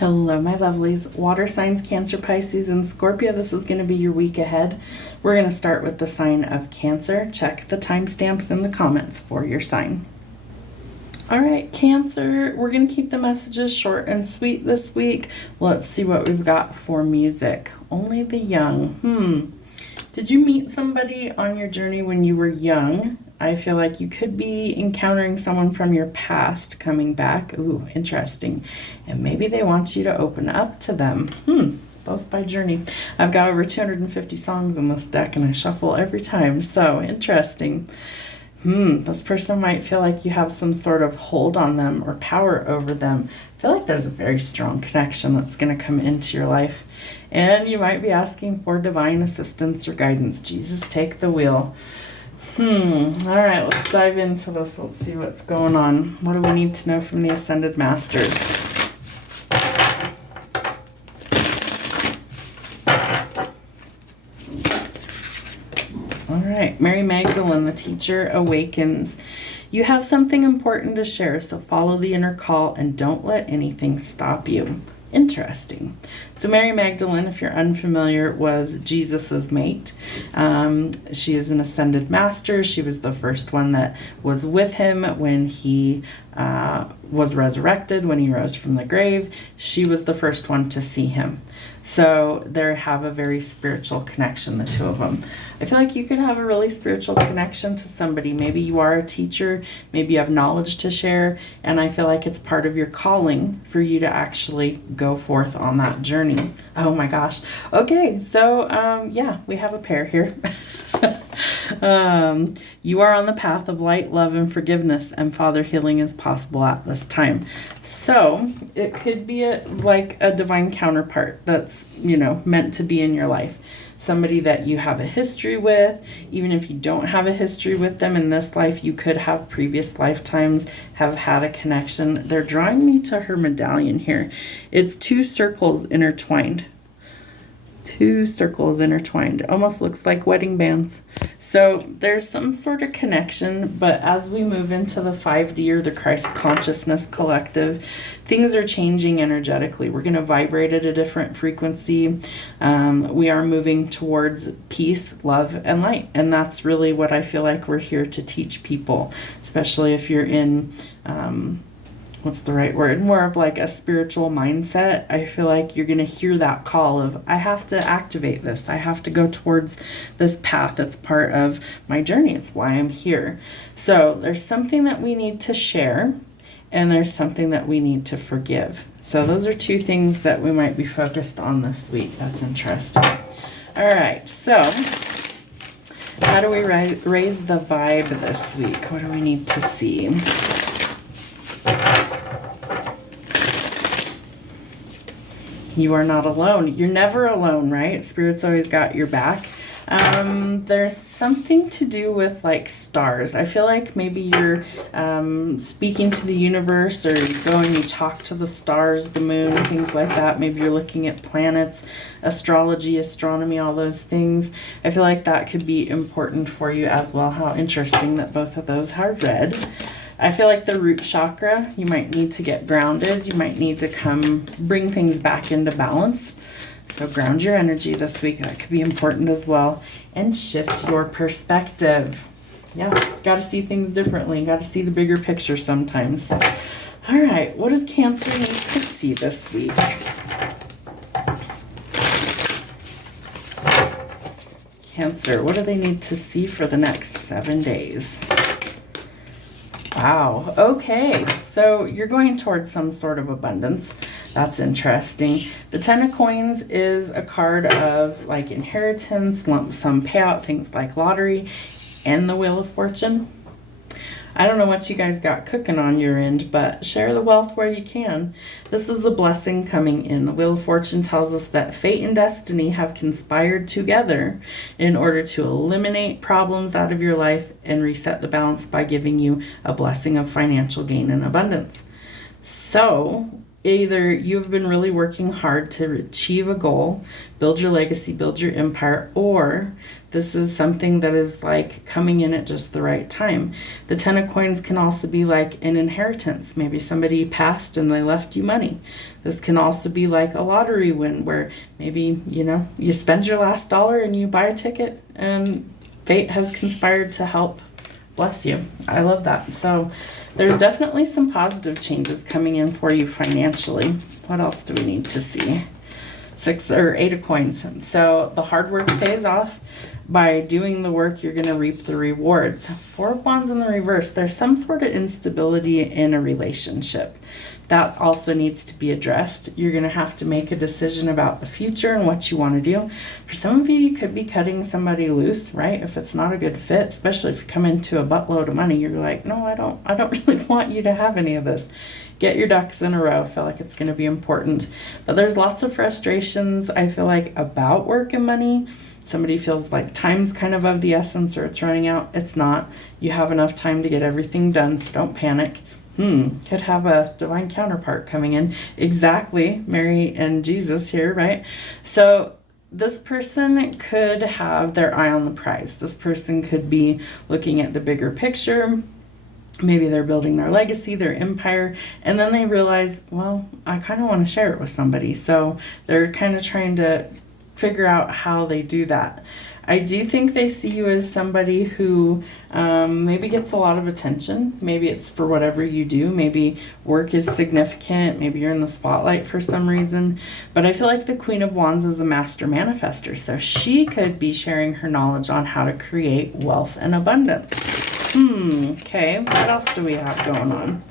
Hello, my lovelies. Water signs, Cancer, Pisces, and Scorpio. This is going to be your week ahead. We're going to start with the sign of Cancer. Check the timestamps in the comments for your sign. All right, Cancer, we're going to keep the messages short and sweet this week. Let's see what we've got for music. Only the young. Did you meet somebody on your journey when you were young? I feel like you could be encountering someone from your past coming back. Ooh, interesting. And maybe they want you to open up to them. Both by journey. I've got over 250 songs in this deck and I shuffle every time. So interesting. This person might feel like you have some sort of hold on them or power over them. I feel like there's a very strong connection that's going to come into your life. And you might be asking for divine assistance or guidance. Jesus, take the wheel. All right, let's dive into this. Let's see what's going on. What do we need to know from the Ascended Masters? All right, Mary Magdalene, the teacher, awakens. You have something important to share, so follow the inner call and don't let anything stop you. Interesting. So Mary Magdalene, if you're unfamiliar, was Jesus's mate. She is an ascended master. She was the first one that was with him when he was resurrected, when he rose from the grave. She was the first one to see him. So they have a very spiritual connection, the two of them. I feel like you could have a really spiritual connection to somebody. Maybe you are a teacher, maybe you have knowledge to share, and I feel like it's part of your calling for you to actually go forth on that journey. Oh my gosh. Okay, so yeah, we have a pair here. You are on the path of light, love, and forgiveness, and Father healing is possible at this time. So it could be like a divine counterpart that's, meant to be in your life. Somebody that you have a history with. Even if you don't have a history with them in this life, you could have previous lifetimes have had a connection. They're drawing me to her medallion here. It's two circles intertwined. Two circles intertwined. Almost looks like wedding bands. So there's some sort of connection, but as we move into the 5D or the Christ Consciousness Collective, things are changing energetically. We're going to vibrate at a different frequency. We are moving towards peace, love, and light. And that's really what I feel like we're here to teach people, especially if you're in what's the right word? More of like a spiritual mindset. I feel like you're going to hear that call of, I have to activate this. I have to go towards this path. It's part of my journey. It's why I'm here. So there's something that we need to share and there's something that we need to forgive. So those are two things that we might be focused on this week. That's interesting. All right. So how do we raise the vibe this week? What do we need to see? You are not alone. You're never alone, right? Spirit's always got your back. There's something to do with like stars. I feel like maybe you're speaking to the universe, or you go and you talk to the stars, the moon, things like that. Maybe you're looking at planets, astrology, astronomy, all those things. I feel like that could be important for you as well. How interesting that both of those are red. I feel like the root chakra, you might need to get grounded. You might need to come bring things back into balance. So ground your energy this week. That could be important as well. And shift your perspective. Yeah, got to see things differently. Got to see the bigger picture sometimes. All right, what does Cancer need to see this week? Cancer, what do they need to see for the next 7 days? Wow. Okay. So you're going towards some sort of abundance. That's interesting. The Ten of Coins is a card of like inheritance, lump sum payout, things like lottery, and the Wheel of Fortune. I don't know what you guys got cooking on your end, but share the wealth where you can. This is a blessing coming in. The Wheel of Fortune tells us that fate and destiny have conspired together in order to eliminate problems out of your life and reset the balance by giving you a blessing of financial gain and abundance. So either you've been really working hard to achieve a goal, build your legacy, build your empire, or this is something that is like coming in at just the right time. The 10 of coins can also be like an inheritance. Maybe somebody passed and they left you money. This can also be like a lottery win where maybe, you spend your last dollar and you buy a ticket and fate has conspired to help bless you. I love that. So there's definitely some positive changes coming in for you financially. What else do we need to see? 6 or 8 of coins. So the hard work pays off. By doing the work, you're going to reap the rewards. 4 of wands in the reverse. There's some sort of instability in a relationship. That also needs to be addressed. You're going to have to make a decision about the future and what you want to do. For some of you, you could be cutting somebody loose, right? If it's not a good fit, especially if you come into a buttload of money, you're like, no, I don't really want you to have any of this. Get your ducks in a row. I feel like it's going to be important. But there's lots of frustrations, I feel like, about work and money. Somebody feels like time's kind of the essence or it's running out. It's not. You have enough time to get everything done, so don't panic. Could have a divine counterpart coming in. Exactly. Mary and Jesus here, right? So this person could have their eye on the prize. This person could be looking at the bigger picture. Maybe they're building their legacy, their empire, and then they realize, well, I kind of want to share it with somebody. So they're kind of trying to figure out how they do that. I do think they see you as somebody who maybe gets a lot of attention. Maybe it's for whatever you do. Maybe work is significant. Maybe you're in the spotlight for some reason. But I feel like the Queen of Wands is a master manifester. So she could be sharing her knowledge on how to create wealth and abundance. Okay. What else do we have going on?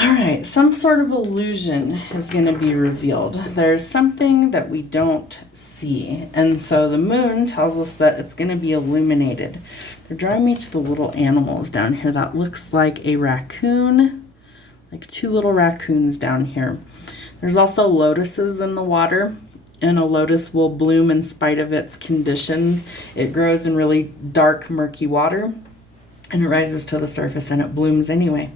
All right, some sort of illusion is going to be revealed. There's something that we don't see. And so the moon tells us that it's going to be illuminated. They're drawing me to the little animals down here. That looks like a raccoon, like 2 little raccoons down here. There's also lotuses in the water, and a lotus will bloom in spite of its conditions. It grows in really dark, murky water, and it rises to the surface and it blooms anyway.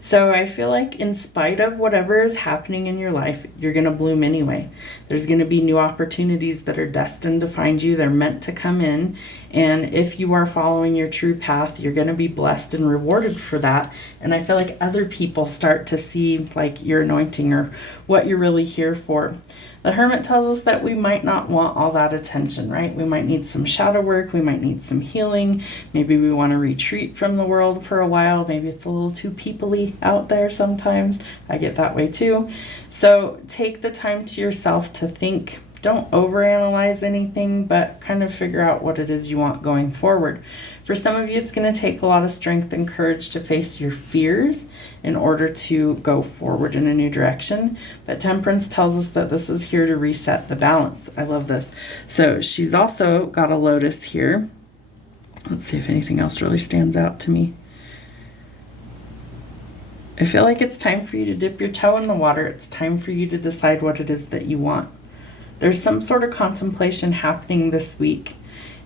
So I feel like in spite of whatever is happening in your life, you're going to bloom anyway. There's going to be new opportunities that are destined to find you. They're meant to come in. And if you are following your true path, you're going to be blessed and rewarded for that. And I feel like other people start to see like your anointing or what you're really here for. The Hermit tells us that we might not want all that attention, right? We might need some shadow work. We might need some healing. Maybe we want to retreat from the world for a while. Maybe it's a little too people-y out there sometimes. I get that way too. So take the time to yourself to think. Don't overanalyze anything, but kind of figure out what it is you want going forward. For some of you, it's going to take a lot of strength and courage to face your fears in order to go forward in a new direction. But Temperance tells us that this is here to reset the balance. I love this. So she's also got a lotus here. Let's see if anything else really stands out to me. I feel like it's time for you to dip your toe in the water. It's time for you to decide what it is that you want. There's some sort of contemplation happening this week,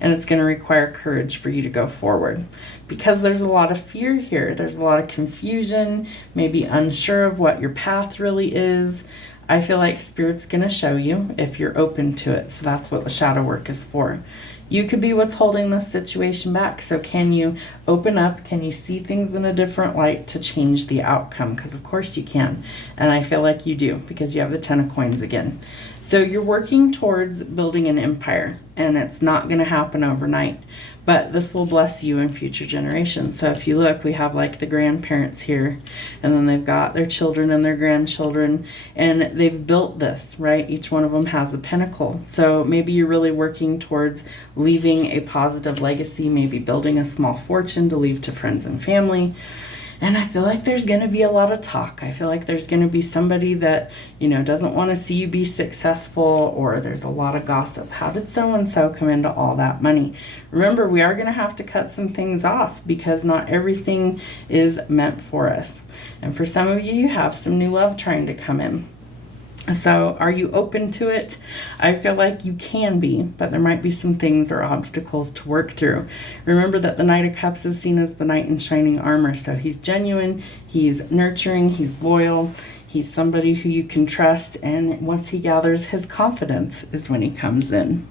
and it's going to require courage for you to go forward. Because there's a lot of fear here. There's a lot of confusion, maybe unsure of what your path really is. I feel like Spirit's going to show you if you're open to it. So that's what the shadow work is for. You could be what's holding this situation back. So can you open up? Can you see things in a different light to change the outcome? Because of course you can. And I feel like you do because you have the 10 of coins again. So you're working towards building an empire, and it's not going to happen overnight. But this will bless you in future generations. So if you look, we have like the grandparents here, and then they've got their children and their grandchildren, and they've built this, right? Each one of them has a pinnacle. So maybe you're really working towards leaving a positive legacy, maybe building a small fortune to leave to friends and family. And I feel like there's going to be a lot of talk. I feel like there's going to be somebody that, doesn't want to see you be successful, or there's a lot of gossip. How did so-and-so come into all that money? Remember, we are going to have to cut some things off because not everything is meant for us. And for some of you, you have some new love trying to come in. So are you open to it? I feel like you can be, but there might be some things or obstacles to work through. Remember that the Knight of Cups is seen as the knight in shining armor. So he's genuine, he's nurturing, he's loyal, he's somebody who you can trust. And once he gathers his confidence is when he comes in.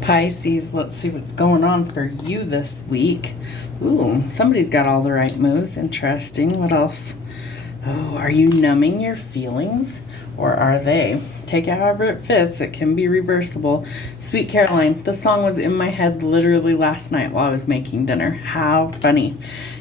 Pisces, let's see what's going on for you this week. Ooh, somebody's got all the right moves. Interesting. What else? Oh, are you numbing your feelings, or are they? Take it however it fits. It can be reversible. Sweet Caroline, the song was in my head literally last night while I was making dinner. How funny.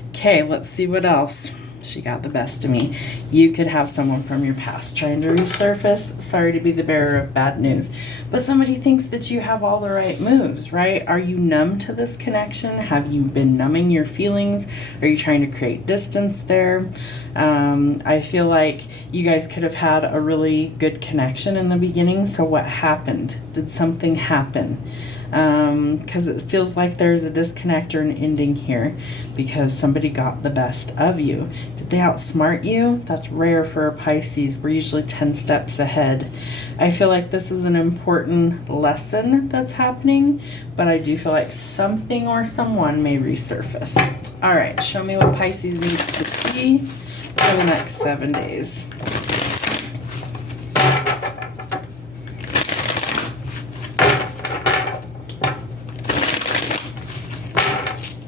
Okay, let's see what else. She got the best of me. You could have someone from your past trying to resurface. Sorry to be the bearer of bad news. But somebody thinks that you have all the right moves, right? Are you numb to this connection? Have you been numbing your feelings? Are you trying to create distance there? I feel like you guys could have had a really good connection in the beginning. So what happened? Did something happen? Because it feels like there's a disconnect or an ending here because somebody got the best of you. Did they outsmart you? That's rare for a Pisces. We're usually 10 steps ahead. I feel like this is an important lesson that's happening, but I do feel like something or someone may resurface. All right, show me what Pisces needs to see for the next 7 days.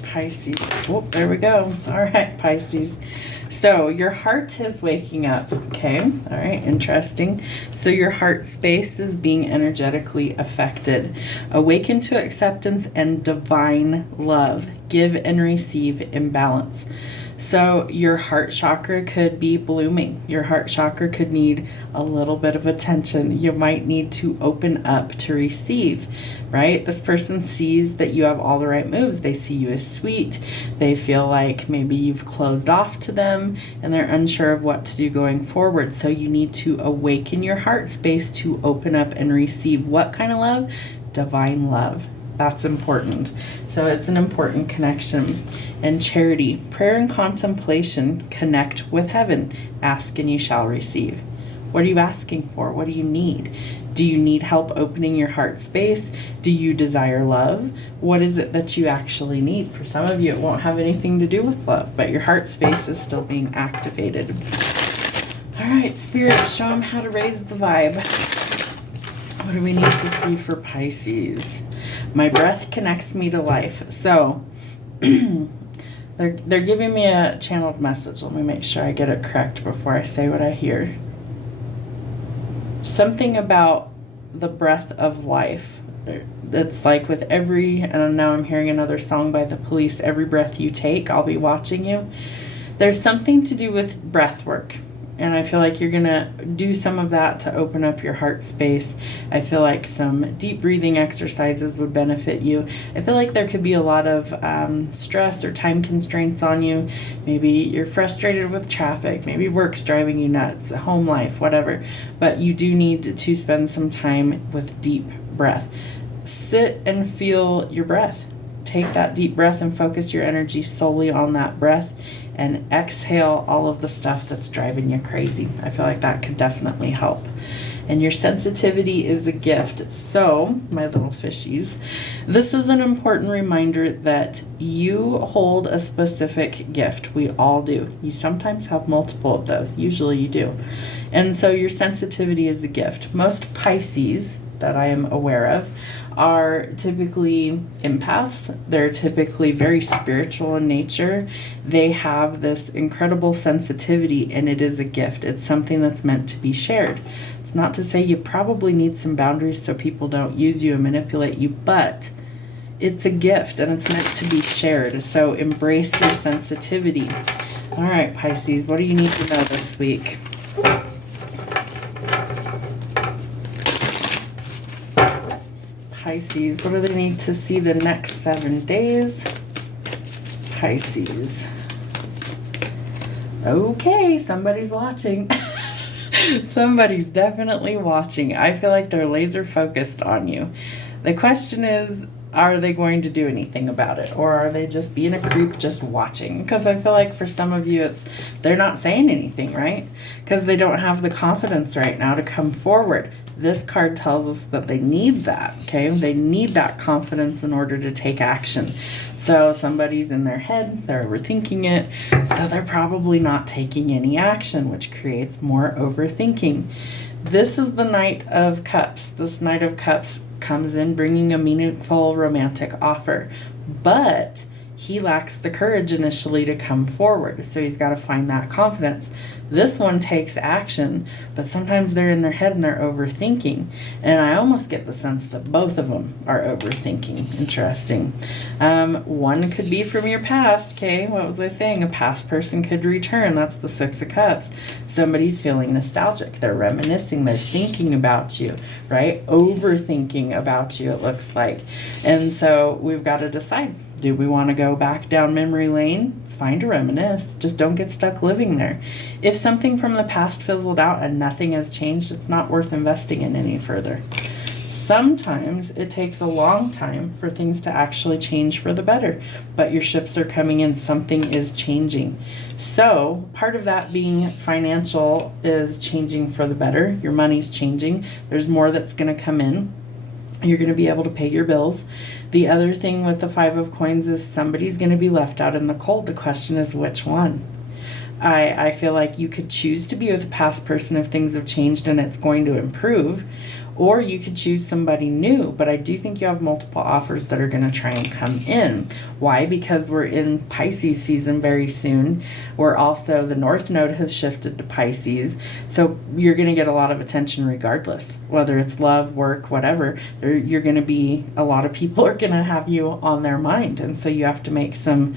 Pisces. Oh, there we go. All right, Pisces. So your heart is waking up. Okay. All right. Interesting. So your heart space is being energetically affected. Awaken to acceptance and divine love. Give and receive in balance. So your heart chakra could be blooming. Your heart chakra could need a little bit of attention. You might need to open up to receive, right? This person sees that you have all the right moves. They see you as sweet. They feel like maybe you've closed off to them and they're unsure of what to do going forward. So you need to awaken your heart space to open up and receive what kind of love? Divine love. That's important. So it's an important connection. And charity, prayer and contemplation, connect with heaven. Ask and you shall receive. What are you asking for? What do you need? Do you need help opening your heart space? Do you desire love? What is it that you actually need? For some of you, it won't have anything to do with love, but your heart space is still being activated. All right, Spirit, show them how to raise the vibe. What do we need to see for Pisces? My breath connects me to life. So they're giving me a channeled message. Let me make sure I get it correct before I say what I hear. Something about the breath of life. It's like with every, and now I'm hearing another song by the Police, every breath you take, I'll be watching you. There's something to do with breath work. And I feel like you're going to do some of that to open up your heart space. I feel like some deep breathing exercises would benefit you. I feel like there could be a lot of stress or time constraints on you. Maybe you're frustrated with traffic. Maybe work's driving you nuts, home life, whatever. But you do need to spend some time with deep breath. Sit and feel your breath. Take that deep breath and focus your energy solely on that breath and exhale all of the stuff that's driving you crazy. I feel like that could definitely help. And your sensitivity is a gift. So, my little fishies, this is an important reminder that you hold a specific gift. We all do. You sometimes have multiple of those. Usually you do. And so your sensitivity is a gift. Most Pisces that I am aware of are typically empaths. They're typically very spiritual in nature. They have this incredible sensitivity, and it is a gift. It's something that's meant to be shared. It's not to say you probably need some boundaries so people don't use you and manipulate you, but it's a gift and it's meant to be shared. So embrace your sensitivity. All right, Pisces, what do you need to know this week? Pisces, what do they need to see the next 7 days? Pisces. Okay, somebody's watching. Somebody's definitely watching. I feel like they're laser focused on you. The question is, are they going to do anything about it? Or are they just being a creep, just watching? Because I feel like for some of you, they're not saying anything, right? Because they don't have the confidence right now to come forward. This card tells us that they need that, okay? They need that confidence in order to take action. So somebody's in their head, they're overthinking it, so they're probably not taking any action, which creates more overthinking. This is the Knight of Cups. This Knight of Cups comes in bringing a meaningful romantic offer, but he lacks the courage initially to come forward. So he's got to find that confidence. This one takes action, but sometimes they're in their head and they're overthinking. And I almost get the sense that both of them are overthinking. Interesting. One could be from your past. Okay, what was I saying? A past person could return. That's the Six of Cups. Somebody's feeling nostalgic. They're reminiscing. They're thinking about you, right? Overthinking about you, it looks like. And so we've got to decide. Do we want to go back down memory lane? It's fine to reminisce. Just don't get stuck living there. If something from the past fizzled out and nothing has changed, it's not worth investing in any further. Sometimes it takes a long time for things to actually change for the better, but your ships are coming in. Something is changing. So part of that being financial is changing for the better. Your money's changing. There's more that's going to come in. You're going to be able to pay your bills. The other thing with the Five of Coins is somebody's going to be left out in the cold. The question is which one? I feel like you could choose to be with a past person if things have changed and it's going to improve, or you could choose somebody new. But I do think you have multiple offers that are going to try and come in. Why? Because we're in Pisces season very soon. We're also, the North Node has shifted to Pisces. So you're going to get a lot of attention regardless, whether it's love, work, whatever. You're going to be, a lot of people are going to have you on their mind. And so you have to make some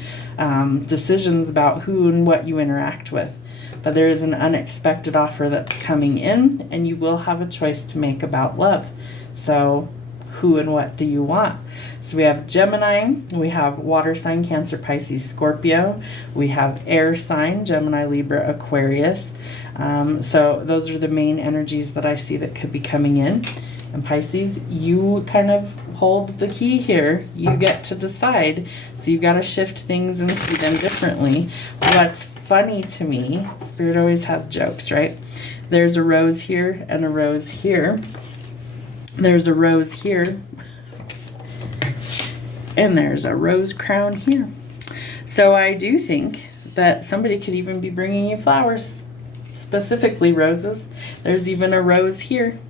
decisions about who and what you interact with. But there is an unexpected offer that's coming in, and you will have a choice to make about love. So who and what do you want? So we have Gemini, we have water sign, Cancer, Pisces, Scorpio. We have air sign, Gemini, Libra, Aquarius. So those are the main energies that I see that could be coming in. And Pisces, you kind of hold the key here. You get to decide. So you've got to shift things and see them differently. What's funny to me, Spirit always has jokes, right? There's a rose here and a rose here. There's a rose here. And there's a rose crown here. So I do think that somebody could even be bringing you flowers, specifically roses. There's even a rose here.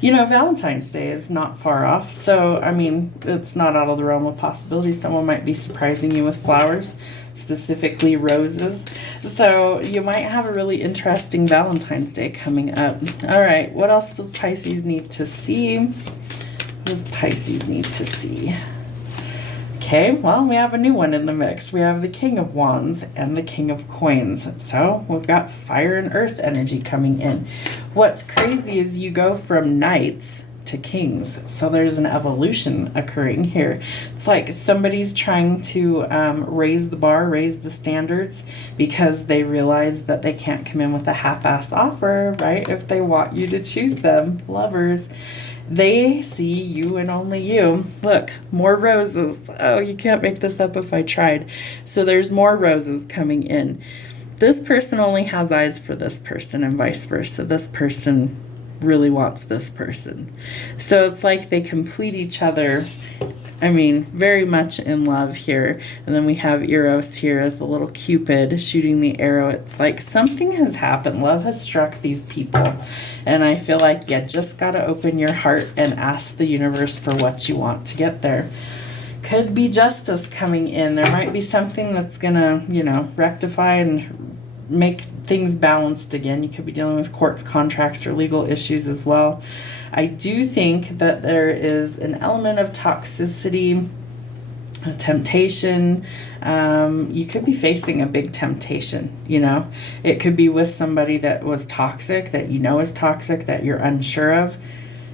You know, Valentine's Day is not far off. So, I mean, it's not out of the realm of possibility. Someone might be surprising you with flowers, specifically roses. So you might have a really interesting Valentine's Day coming up. All right, what else does Pisces need to see? What does Pisces need to see? Okay, well, we have a new one in the mix. We have the King of Wands and the King of Coins. So we've got fire and earth energy coming in. What's crazy is you go from knights to kings. So there's an evolution occurring here. It's like somebody's trying to raise the bar, raise the standards, because they realize that they can't come in with a half-ass offer, right? If they want you to choose them, lovers. They see you and only you. Look, more roses. Oh, you can't make this up if I tried. So there's more roses coming in. This person only has eyes for this person and vice versa. This person really wants this person. So it's like they complete each other. I mean, very much in love here. And then we have Eros here, the little Cupid shooting the arrow. It's like something has happened. Love has struck these people. And I feel like you just got to open your heart and ask the universe for what you want to get there. Could be justice coming in. There might be something that's going to, you know, rectify and make things balanced again. You could be dealing with courts, contracts, or legal issues as well. I do think that there is an element of toxicity, a temptation. You could be facing a big temptation, you know. It could be with somebody that was toxic, that you know is toxic, that you're unsure of.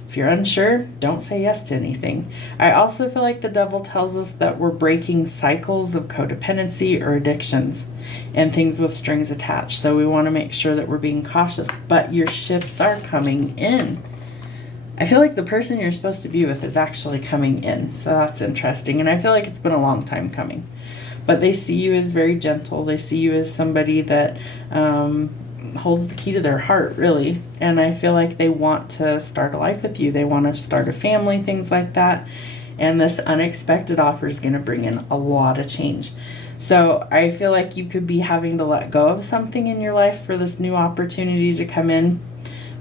If you're unsure, don't say yes to anything. I also feel like the devil tells us that we're breaking cycles of codependency or addictions and things with strings attached. So we want to make sure that we're being cautious. But your ships are coming in. I feel like the person you're supposed to be with is actually coming in. So that's interesting. And I feel like it's been a long time coming. But they see you as very gentle. They see you as somebody that holds the key to their heart, really. And I feel like they want to start a life with you. They want to start a family, things like that. And this unexpected offer is going to bring in a lot of change. So I feel like you could be having to let go of something in your life for this new opportunity to come in.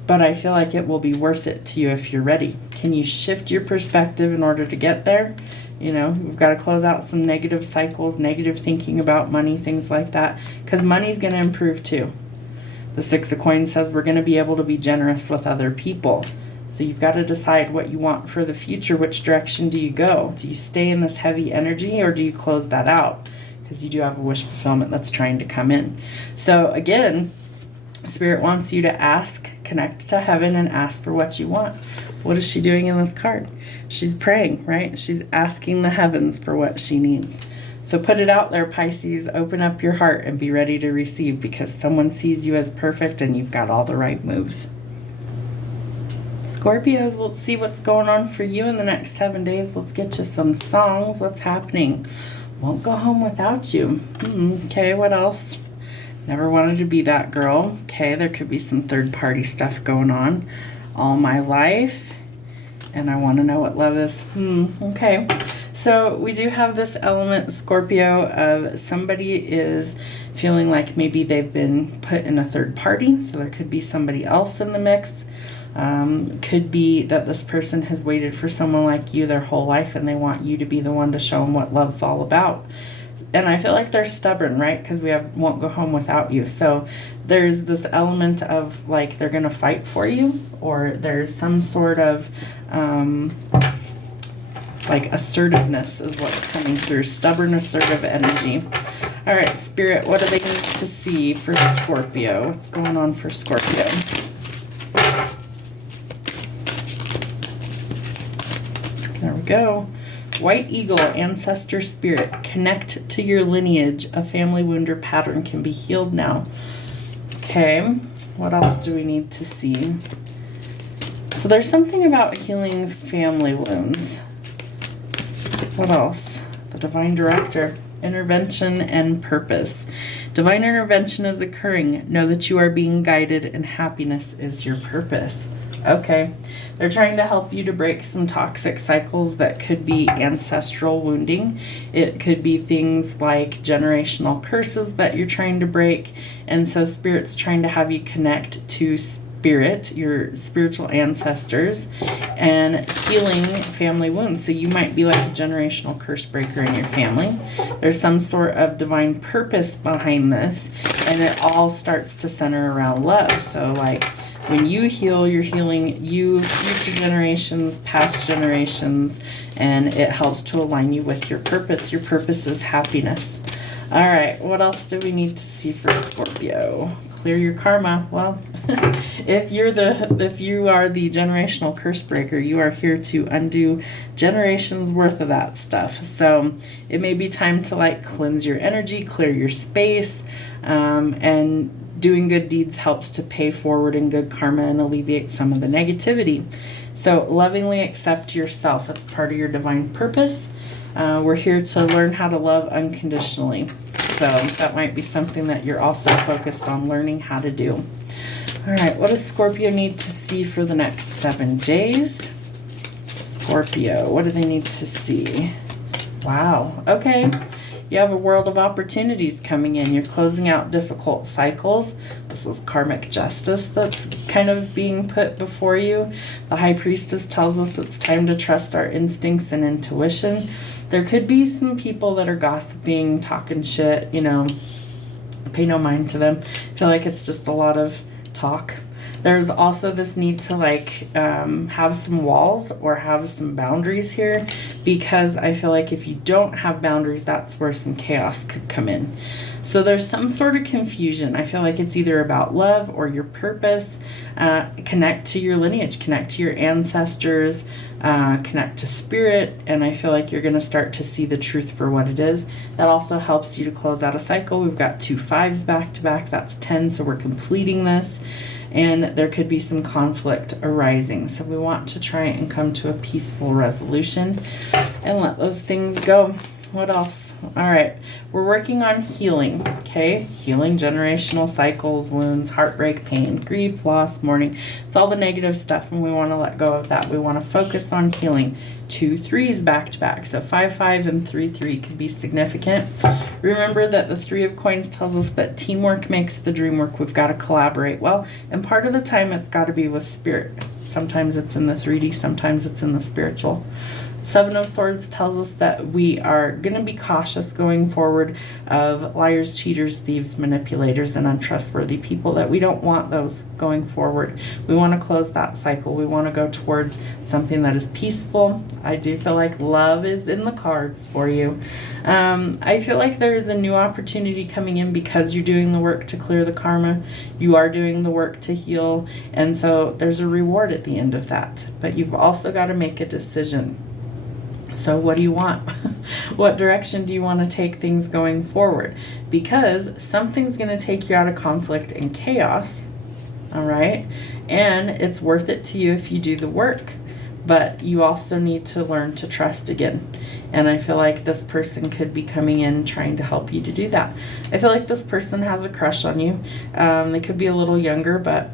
But I feel like it will be worth it to you if you're ready. Can you shift your perspective in order to get there? You know, we've got to close out some negative cycles, negative thinking about money, things like that. Because money's going to improve too. The Six of Coins says we're going to be able to be generous with other people. So you've got to decide what you want for the future. Which direction do you go? Do you stay in this heavy energy or do you close that out? Because you do have a wish fulfillment that's trying to come in. So again, Spirit wants you to ask, connect to heaven and ask for what you want. What is she doing in this card? She's praying, right? She's asking the heavens for what she needs. So put it out there, Pisces. Open up your heart and be ready to receive, because someone sees you as perfect and you've got all the right moves. Scorpios, let's see what's going on for you in the next 7 days. Let's get you some songs. What's happening? Won't go home without you. Okay, what else? Never wanted to be that girl. Okay, there could be some third-party stuff going on. All my life. And I want to know what love is. Okay. So we do have this element, Scorpio, of somebody is feeling like maybe they've been put in a third party. So there could be somebody else in the mix. Could be that this person has waited for someone like you their whole life and they want you to be the one to show them what love's all about. And I feel like they're stubborn, right? Because we have won't go home without you. So there's this element of like they're going to fight for you, or there's some sort of like assertiveness is what's coming through. Stubborn, assertive energy. All right, Spirit, what do they need to see for Scorpio? What's going on for Scorpio? There we go. White Eagle, Ancestor Spirit. Connect to your lineage. A family wound or pattern can be healed now. Okay, what else do we need to see? So there's something about healing family wounds. What else? The Divine Director. Intervention and purpose. Divine intervention is occurring. Know that you are being guided and happiness is your purpose. Okay, they're trying to help you to break some toxic cycles that could be ancestral wounding. It could be things like generational curses that you're trying to break. And so Spirit's trying to have you connect to Spirit, your spiritual ancestors, and healing family wounds. So you might be like a generational curse breaker in your family. There's some sort of divine purpose behind this, and it all starts to center around love. So like, when you heal, you're healing you, future generations, past generations, and it helps to align you with your purpose. Your purpose is happiness. All right, what else do we need to see for Scorpio? Clear your karma. Well, if you are the generational curse breaker, you are here to undo generations worth of that stuff. So it may be time to like cleanse your energy, clear your space, and doing good deeds helps to pay forward in good karma and alleviate some of the negativity. So lovingly accept yourself. It's part of your divine purpose. We're here to learn how to love unconditionally. So that might be something that you're also focused on learning how to do. All right, what does Scorpio need to see for the next 7 days? Scorpio, what do they need to see? Wow, okay. You have a world of opportunities coming in. You're closing out difficult cycles. This is karmic justice that's kind of being put before you. The High Priestess tells us it's time to trust our instincts and intuition. There could be some people that are gossiping, talking shit, you know, pay no mind to them. I feel like it's just a lot of talk. There's also this need to like have some walls or have some boundaries here, because I feel like if you don't have boundaries, that's where some chaos could come in. So there's some sort of confusion. I feel like it's either about love or your purpose. Connect to your lineage, connect to your ancestors, connect to Spirit, and I feel like you're going to start to see the truth for what it is. That also helps you to close out a cycle. We've got 2 5s back to back. That's 10, so we're completing this. and there could be some conflict arising. So we want to try and come to a peaceful resolution and let those things go. What else? All right. We're working on healing, okay? Healing generational cycles, wounds, heartbreak, pain, grief, loss, mourning. It's all the negative stuff, and we want to let go of that. We want to focus on healing. 2 3s back to back. So 5 5 and 3 3 could be significant. Remember that the 3 of coins tells us that teamwork makes the dream work. We've got to collaborate well, and part of the time it's got to be with spirit. Sometimes it's in the 3D, sometimes it's in the spiritual. 7 of Swords tells us that we are going to be cautious going forward of liars, cheaters, thieves, manipulators, and untrustworthy people, that we don't want those going forward. We want to close that cycle. We want to go towards something that is peaceful. I do feel like love is in the cards for you. I feel like there is a new opportunity coming in because you're doing the work to clear the karma. You are doing the work to heal. And so there's a reward at the end of that. But you've also got to make a decision. So what do you want? What direction do you want to take things going forward? Because something's going to take you out of conflict and chaos, all right? And it's worth it to you if you do the work. But you also need to learn to trust again. And I feel like this person could be coming in trying to help you to do that. I feel like this person has a crush on you. They could be a little younger, but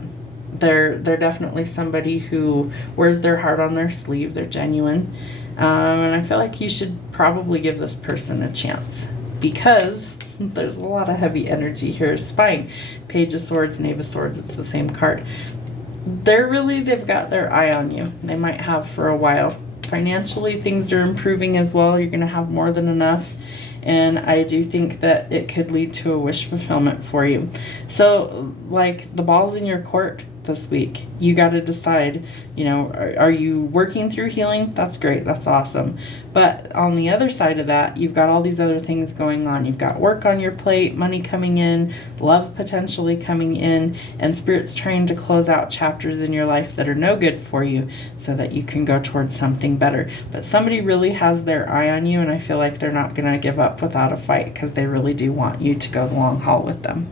they're definitely somebody who wears their heart on their sleeve. They're genuine. And I feel like you should probably give this person a chance because there's a lot of heavy energy here. Spying, Page of Swords, Knave of Swords, it's the same card. They've got their eye on you. They might have for a while. Financially, things are improving as well. You're going to have more than enough. And I do think that it could lead to a wish fulfillment for you. So, like, the ball's in your court this week. You got to decide, are you working through healing? That's great. That's awesome. But on the other side of that, you've got all these other things going on. You've got work on your plate, money coming in, love potentially coming in, and Spirit's trying to close out chapters in your life that are no good for you so that you can go towards something better. But somebody really has their eye on you, and I feel like they're not going to give up without a fight because they really do want you to go the long haul with them.